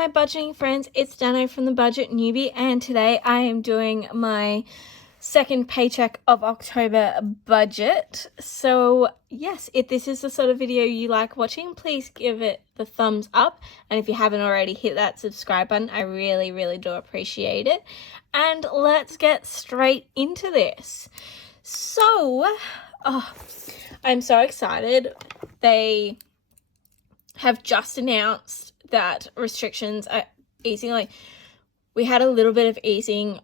my budgeting friends, it's Dano from the Budget Newbie, and today I am doing my second paycheck of October budget. So yes, if this is the sort of video you like watching, please give it the thumbs up, and if you haven't already, hit that subscribe button. I really do appreciate it. And let's get straight into this. So I'm so excited. They have just announced that restrictions are easing. Like, we had a little bit of easing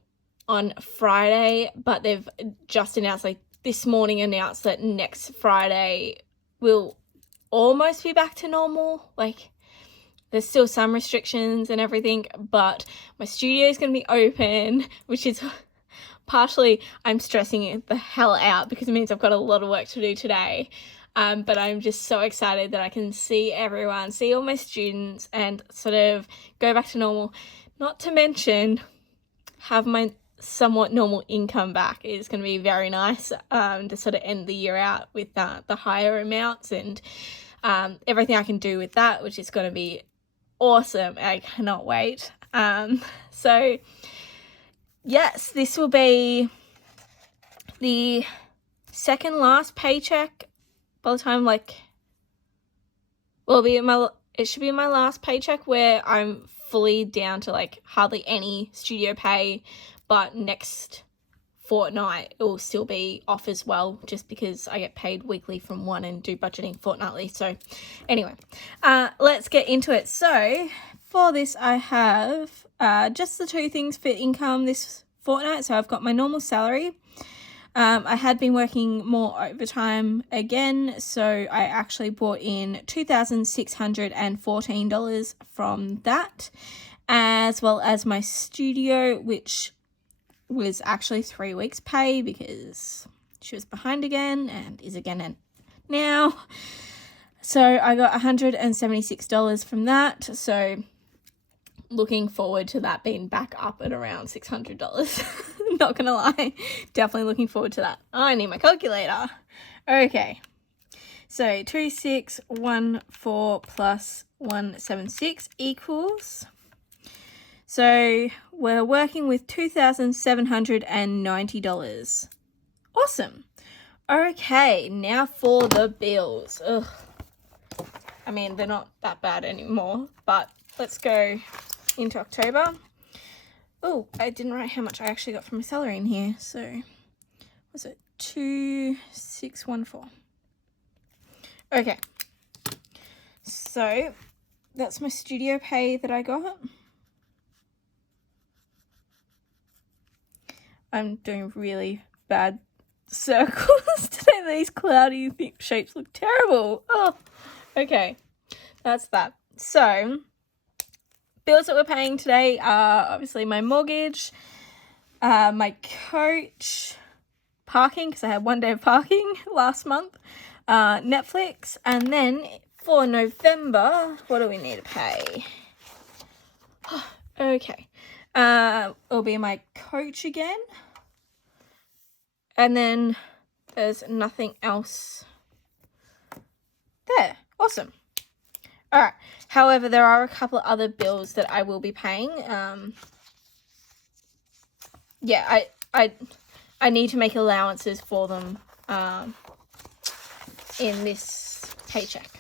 on Friday, but they've just announced, like this morning announced, that next Friday will almost be back to normal. Like, there's still some restrictions and everything, but my studio is going to be open, which is partially I'm stressing it the hell out because it means I've got a lot of work to do today. But I'm just so excited that I can see everyone, see all my students, and sort of go back to normal. Not to mention have my somewhat normal income back. It's going to be very nice to sort of end the year out with the higher amounts and everything I can do with that, which is going to be awesome. I cannot wait. So yes, this will be the second last paycheck. By the time, it should be my last paycheck where I'm fully down to hardly any studio pay, but next fortnight it will still be off as well, just because I get paid weekly from one and do budgeting fortnightly. So anyway, let's get into it. So for this, I have just the two things for income this fortnight. So I've got my normal salary. I had been working more overtime again, so I actually brought in $2,614 from that, as well as my studio, which was actually 3 weeks' pay because she was behind again and is again now. So I got $176 from that, so looking forward to that being back up at around $600. Not gonna lie, definitely looking forward to that. Oh, I need my calculator. Okay, so 2614 plus 176 equals, so we're working with $2,790. Awesome. Okay, now for the bills. Ugh. I mean, they're not that bad anymore, but let's go into October. Oh, I didn't write how much I actually got from my salary in here. So, was it 2614? Okay. So, that's my studio pay that I got. I'm doing really bad circles today. These cloudy shapes look terrible. Oh, okay. That's that. So, bills that we're paying today are obviously my mortgage, my coach, parking, because I had 1 day of parking last month, Netflix, and then for November, what do we need to pay? Okay. It'll be my coach again, and then there's nothing else there. Awesome. All right. However, there are a couple of other bills that I will be paying. Yeah, I need to make allowances for them in this paycheck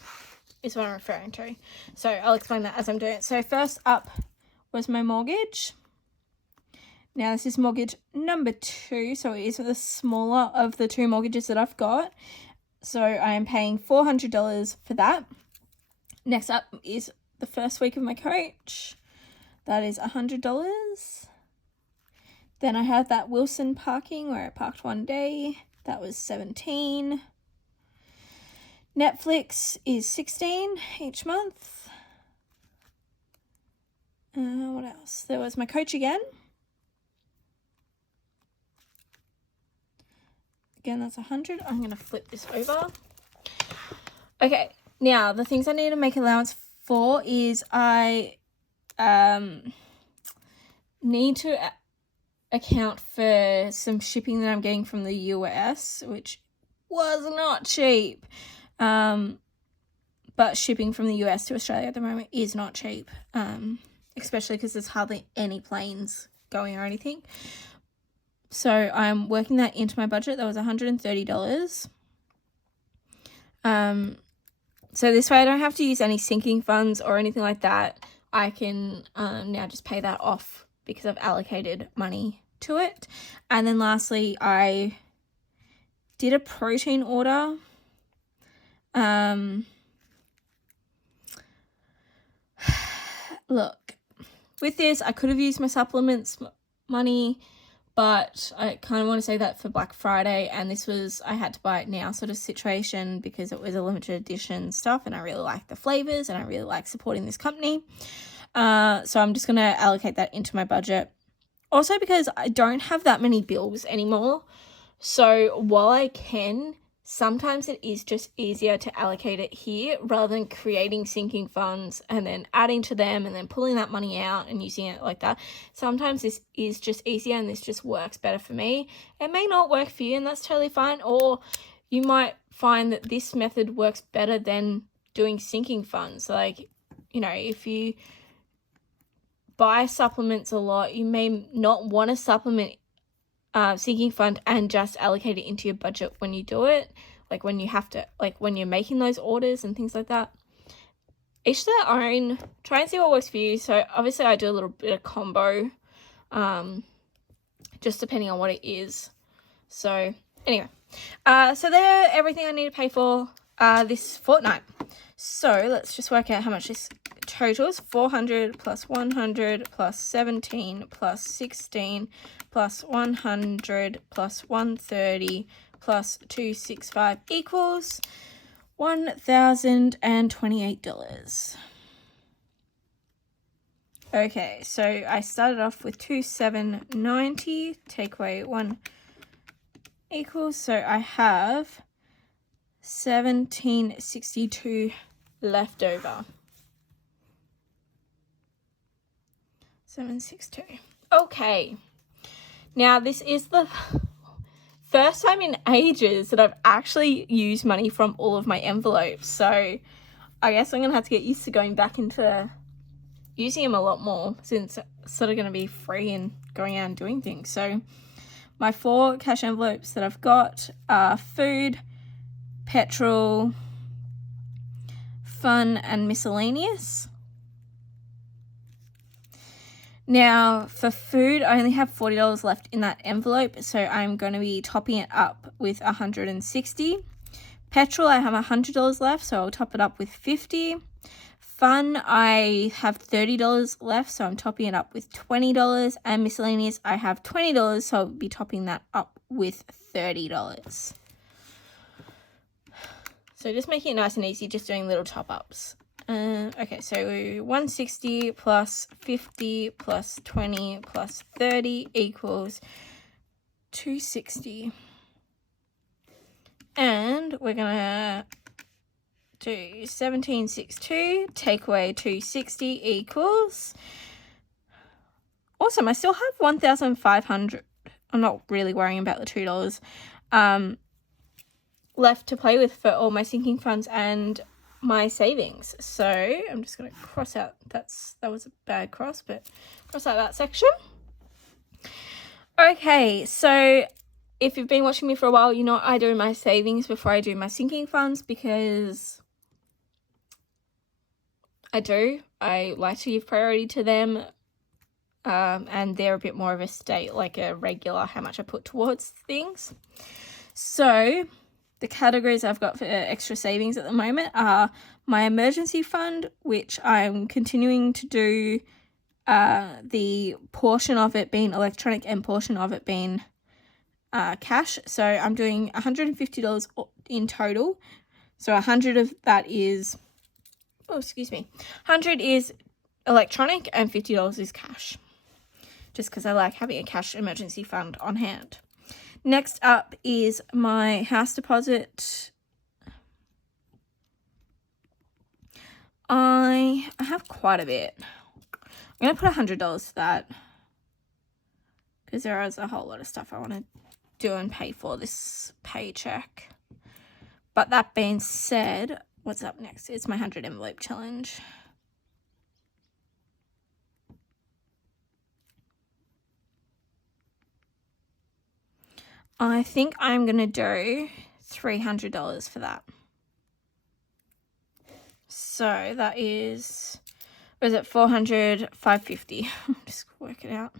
is what I'm referring to. So I'll explain that as I'm doing it. So first up was my mortgage. Now this is mortgage number 2, so it is the smaller of the two mortgages that I've got. So I am paying $400 for that. Next up is the first week of my coach. That is $100. Then I have that Wilson parking where I parked 1 day. That was $17. Netflix is $16 each month. What else? There was my coach again. Again, that's $100. I'm going to flip this over. Okay. Now, the things I need to make allowance for is I need to account for some shipping that I'm getting from the US, which was not cheap. But shipping from the US to Australia at the moment is not cheap. especially because there's hardly any planes going or anything. So I'm working that into my budget. That was $130. So this way I don't have to use any sinking funds or anything like that. I can now just pay that off because I've allocated money to it. And then lastly, I did a protein order. Look, with this, I could have used my supplements money, but I kind of want to say that for Black Friday, and this was, I had to buy it now sort of situation because it was a limited edition stuff and I really like the flavors and I really like supporting this company. So I'm just going to allocate that into my budget. Also because I don't have that many bills anymore. So while I can, sometimes it is just easier to allocate it here rather than creating sinking funds and then adding to them and then pulling that money out and using it like that. Sometimes this is just easier and this just works better for me. It may not work for you and that's totally fine. Or you might find that this method works better than doing sinking funds. Like, you know, if you buy supplements a lot, you may not want to supplement sinking fund and just allocate it into your budget when you do it, like when you have to, like when you're making those orders and things like that. Each their own. Try and see what works for you. So obviously I do a little bit of combo, just depending on what it is. So anyway, so they're everything I need to pay for this fortnight. So let's just work out how much this totals. 400 plus 100 plus 17 plus 16 plus 100 plus 130 plus 265 equals $1,028. Okay, so I started off with 2,790, take away 1 equals, so I have 1,762 left over. 762. Okay. Now this is the first time in ages that I've actually used money from all of my envelopes. So I guess I'm going to have to get used to going back into using them a lot more since it's sort of going to be free and going out and doing things. So my 4 cash envelopes that I've got are food, petrol, fun, and miscellaneous. Now, for food, I only have $40 left in that envelope, so I'm going to be topping it up with $160. Petrol, I have $100 left, so I'll top it up with $50. Fun, I have $30 left, so I'm topping it up with $20. And miscellaneous, I have $20, so I'll be topping that up with $30. So just making it nice and easy, just doing little top-ups. Okay, so 160 plus 50 plus 20 plus 30 equals 260. And we're going to do 1762, take away 260 equals... Awesome, I still have 1,500. I'm not really worrying about the $2 left to play with for all my sinking funds and my savings. So I'm just going to cross out, that was a bad cross, but cross out that section. Okay, so if you've been watching me for a while, you know I do my savings before I do my sinking funds because I like to give priority to them, and they're a bit more of a state, like a regular, how much I put towards things. So the categories I've got for extra savings at the moment are my emergency fund, which I'm continuing to do the portion of it being electronic and portion of it being cash. So I'm doing $150 in total. So 100 of that is, 100 is electronic and $50 is cash. Just because I like having a cash emergency fund on hand. Next up is my house deposit. I have quite a bit. I'm going to put $100 to that because there is a whole lot of stuff I want to do and pay for this paycheck. But that being said, what's up next? It's my 100 envelope challenge. I think I'm going to do $300 for that. So that is, what is it, 400, 550. Just work it out.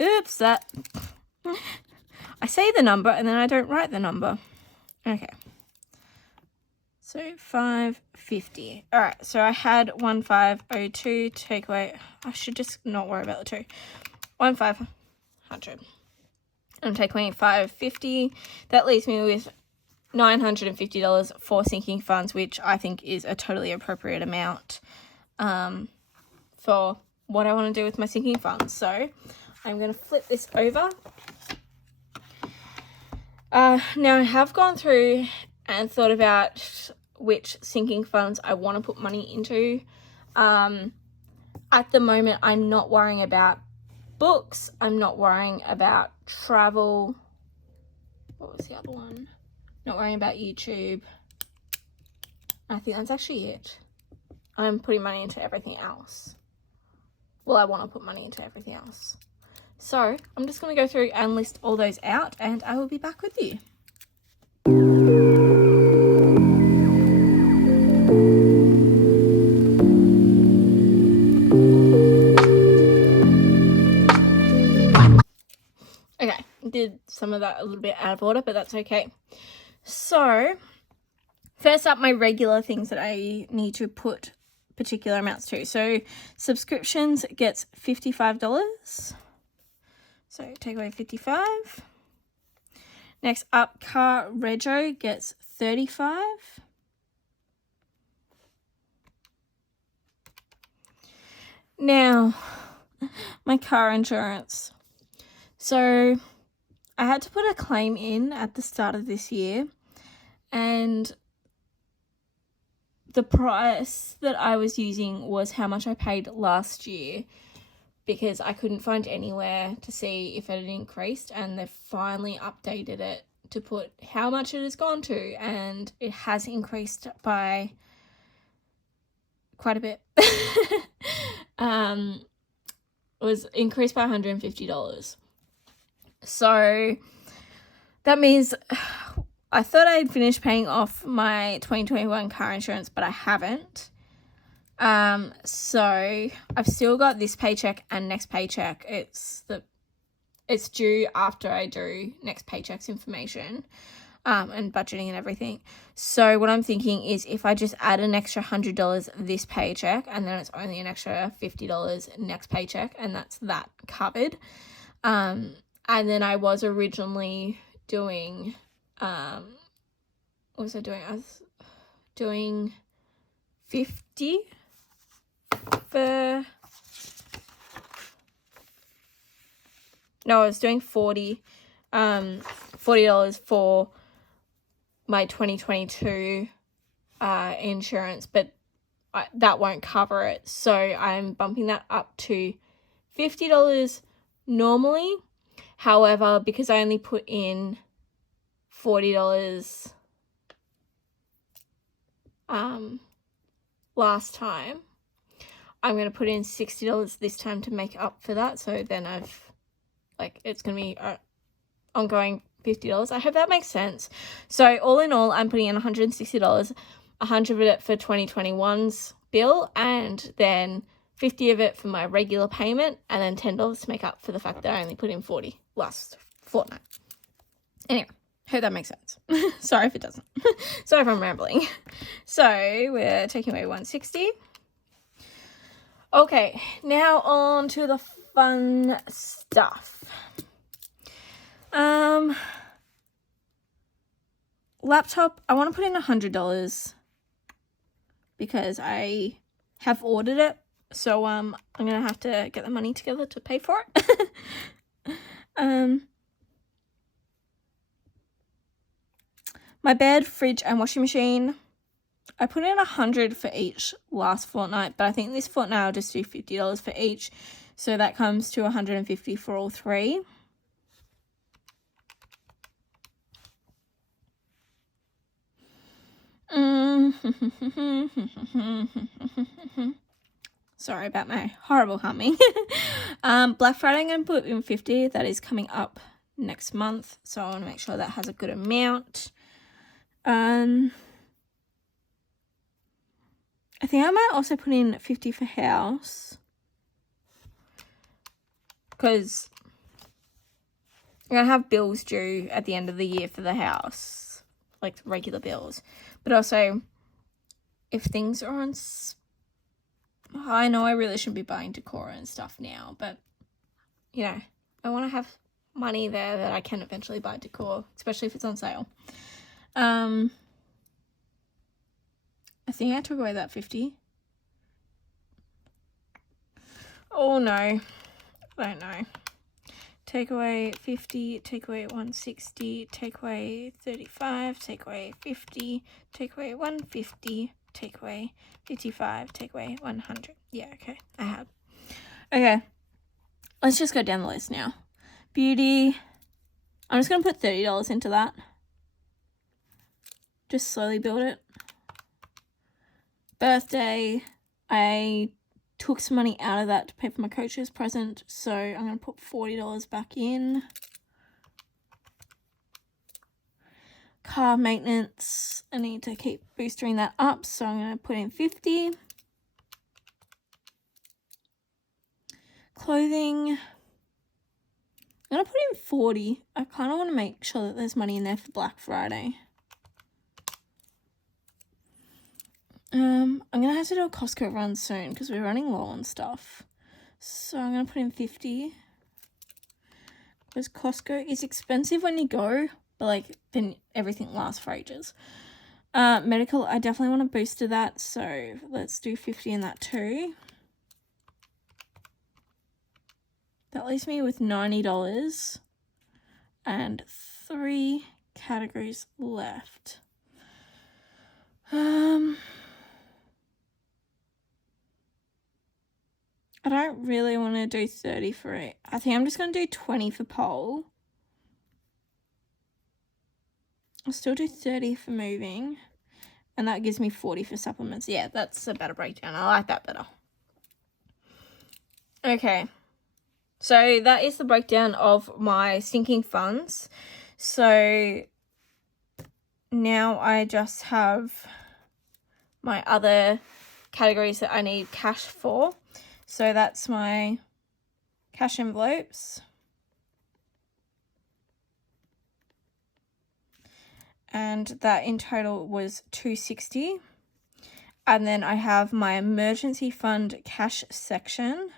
Oops, that. I say the number and then I don't write the number. Okay. So 550. All right, so I had 1502 take away. I should just not worry about the 2. 1500. I'm taking away 550. That leaves me with $950 for sinking funds, which I think is a totally appropriate amount for what I want to do with my sinking funds. So I'm going to flip this over. Now I have gone through and thought about which sinking funds I want to put money into. At the moment, I'm not worrying about books. I'm not worrying about travel. What was the other one? Not worrying about YouTube. I think that's actually it. I'm putting money into everything else. Well, I want to put money into everything else. So I'm just going to go through and list all those out, and I will be back with you. Okay, did some of that a little bit out of order, but that's okay. So first up, my regular things that I need to put particular amounts to. So subscriptions gets $55. So take away 55. Next up, car rego gets 35. Now, my car insurance. So I had to put a claim in at the start of this year, and the price that I was using was how much I paid last year, because I couldn't find anywhere to see if it had increased, and they've finally updated it to put how much it has gone to, and it has increased by quite a bit. It was increased by $150. So that means I thought I'd finished paying off my 2021 car insurance, but I haven't. So I've still got this paycheck and next paycheck. It's due after I do next paycheck's information, and budgeting and everything. So what I'm thinking is if I just add an extra $100 this paycheck, and then it's only an extra $50 next paycheck, and that's that covered. And then I was originally doing, what was I doing? I was doing 50 for, no, I was doing 40, $40 for my 2022 insurance, but that won't cover it. So I'm bumping that up to $50 normally. However, because I only put in $40 last time, I'm going to put in $60 this time to make up for that. So then it's going to be ongoing $50. I hope that makes sense. So all in all, I'm putting in $160, 100 of it for 2021's bill, and then 50 of it for my regular payment, and then $10 to make up for the fact that I only put in 40 last fortnight. Anyway, hope that makes sense. Sorry if it doesn't. Sorry if I'm rambling. So we're taking away 160. Okay, now on to the fun stuff. Laptop, I want to put in $100 because I have ordered it. So I'm going to have to get the money together to pay for it. My bed, fridge, and washing machine, I put in $100 for each last fortnight, but I think this fortnight I'll just do $50 for each. So that comes to $150 for all three. Sorry about my horrible humming. Black Friday, I'm going to put in $50. That is coming up next month, so I want to make sure that has a good amount. I think I might also put in 50 for house, because I'm going to have bills due at the end of the year for the house, like regular bills. But also, if things are on... I know I really shouldn't be buying decor and stuff now, but, you know, I want to have money there that I can eventually buy decor, especially if it's on sale. I think I took away that 50. Oh no, I don't know. Take away 50, take away 160, take away 35, take away 50, take away 150, take away 55, take away 100. Yeah, okay, I have. Okay, let's just go down the list now. Beauty, I'm just going to put $30 into that. Just slowly build it. Birthday, I took some money out of that to pay for my coach's present, so I'm going to put $40 back in. Car maintenance, I need to keep boosting that up, so I'm going to put in 50. Clothing, I'm going to put in 40. I kind of want to make sure that there's money in there for Black Friday. I'm going to have to do a Costco run soon because we're running low on stuff. So I'm going to put in 50. Because Costco is expensive when you go, but like then everything lasts for ages. Medical, I definitely want to boost to that, so let's do 50 in that too. That leaves me with $90 and 3 categories left. I don't really want to do 30 for it. I think I'm just going to do 20 for pole. I'll still do 30 for moving. And that gives me 40 for supplements. Yeah, that's a better breakdown. I like that better. Okay. So that is the breakdown of my sinking funds. So now I just have my other categories that I need cash for. So that's my cash envelopes. And that in total was $260. And then I have my emergency fund cash section,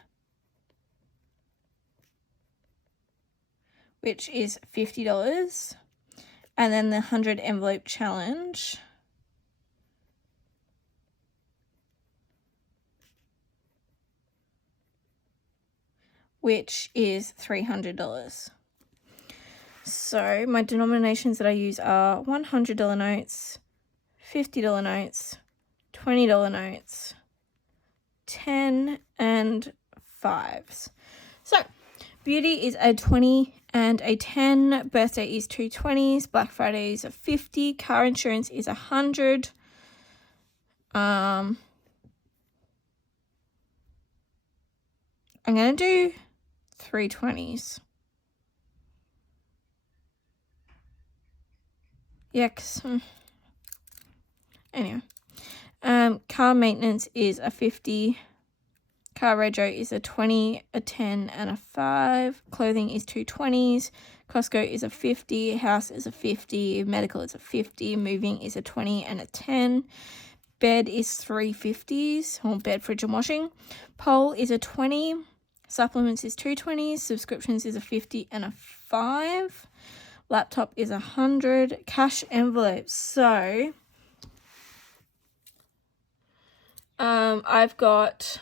which is $50. And then the 100 envelope challenge, which is $300. So my denominations that I use are $100 notes, $50 notes, $20 notes, 10 and 5s. So beauty is a 20 and a 10. Birthday is 2 20s. Black Friday is a 50. Car insurance is 100. I'm going to do 3 20s. Yeah, anyway. Car maintenance is a 50. Car rego is a 20, a 10, and a 5. Clothing is 2 20s. Costco is a 50. House is a 50. Medical is a 50. Moving is a 20 and a 10. Bed is 3 50s. Or bed, fridge, and washing. Pole is a 20. Supplements is 2 20s. Subscriptions is a 50 and a 5. Laptop is 100. Cash envelopes. So I've got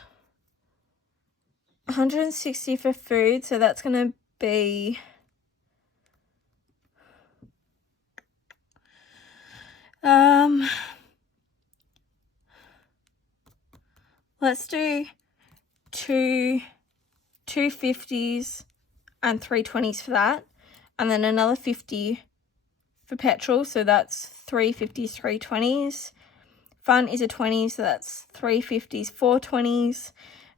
160 for food, so that's going to be let's do two 250s and 3 20s for that, and then another 50 for petrol, so that's 3 50s, 3 20s. Fun is a 20, so that's 3 50s, 4 20s.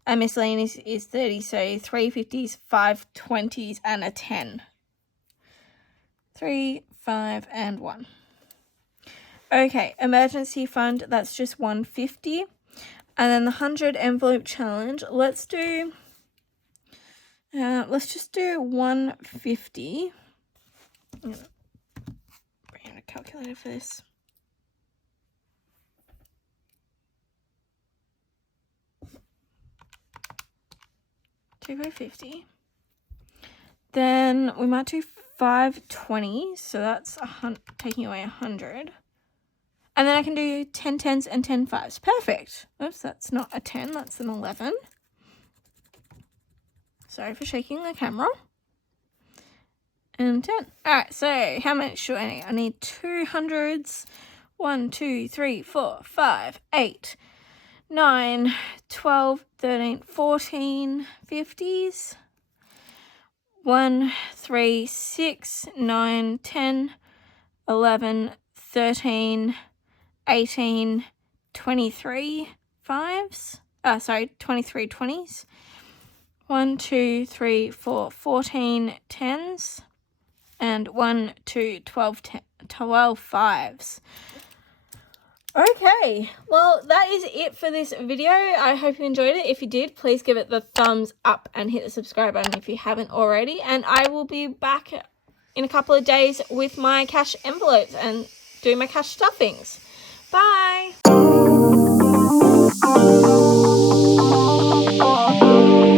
And miscellaneous is 30, so 3 50s, 5 20s, and a 10. 3, 5, and 1. Okay, emergency fund, that's just 150. And then the 100 envelope challenge, let's just do 150. I'm gonna bring out a calculator for this. Two by 50. Then we might do 520, so that's taking away 100. And then I can do 10 10s and 10 5s. Perfect. Oops, that's not a 10, that's an 11. Sorry for shaking the camera. And 10. Alright, so how much do I need? I need 200s. 1, 2, 3, 4, 5, 8, 9, 12, 13, 14 50s. 1, 3, 6, 9, 10, 11, 13, 18, 23 5s. 23 20s. 1, 2, 3, 4, 14 10s. And 1, 2, 12 5s. Okay, well, that is it for this video. I hope you enjoyed it. If you did, please give it the thumbs up and hit the subscribe button if you haven't already. And I will be back in a couple of days with my cash envelopes and doing my cash stuffings. Bye!